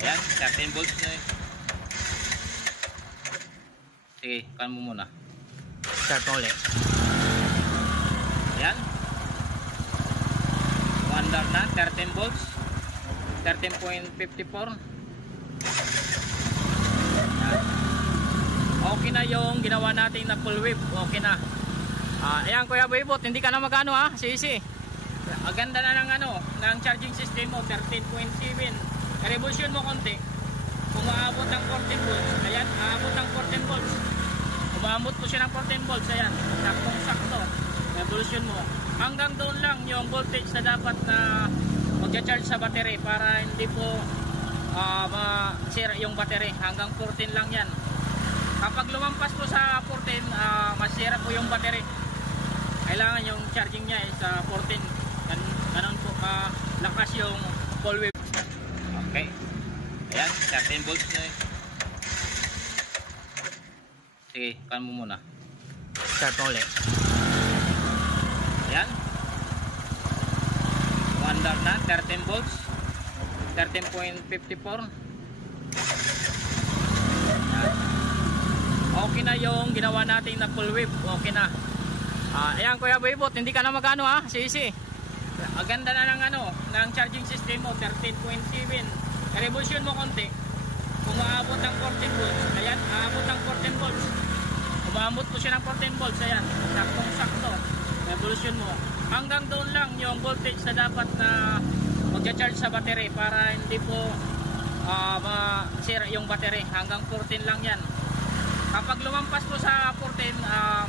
Ayan, 13 volts na eh. Sige, kan mo muna. Start mo ulit. Ayan. Under na, 13 volts. 13.54. Okay na yung ginawa natin na full wave. Okay na. Ayan Kuya Boybot, hindi ka na magano ha, sisi. Ang ganda na ng ng charging system mo, 13.7. Revolution mo konti. Kung aabot ng 14 volts, ayan, aabot ng 14 volts. Umabot po siya ng 14 volts, ayan. Saktong-sakto. Revolution mo. Hanggang doon lang yung voltage na dapat na magcha-charge sa battery para hindi po masira yung battery. Hanggang 14 lang yan. Kapag lumampas po sa 14, masira po yung battery. Kailangan yung charging niya is 14. Ganon po lakas yung full wave. Okay. Ayan, 13 volts na eh. Sige, kan mo muna. Start mo ulit. Ayan. Under na, 13 volts. 13.54. Okay na yung ginawa natin na full wave. Okay na. Ayan Kuya Boybot, hindi ka na magano ha, sisi. Ang ganda na ng ng charging system mo, 13.7. Revolution mo konti. Kung aabot ng 14 volts, ayan, aabot ng 14 volts. Umabot po siya ng 14 volts, ayan. Saktong-sakto. Revolution mo. Hanggang doon lang yung voltage na dapat na magcha-charge sa battery para hindi po masira yung battery. Hanggang 14 lang yan. Kapag lumampas po sa 14,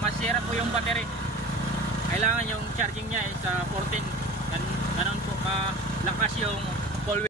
masira po yung battery. Kailangan yung charging niya is 14. Ganon po lakas yung full wave.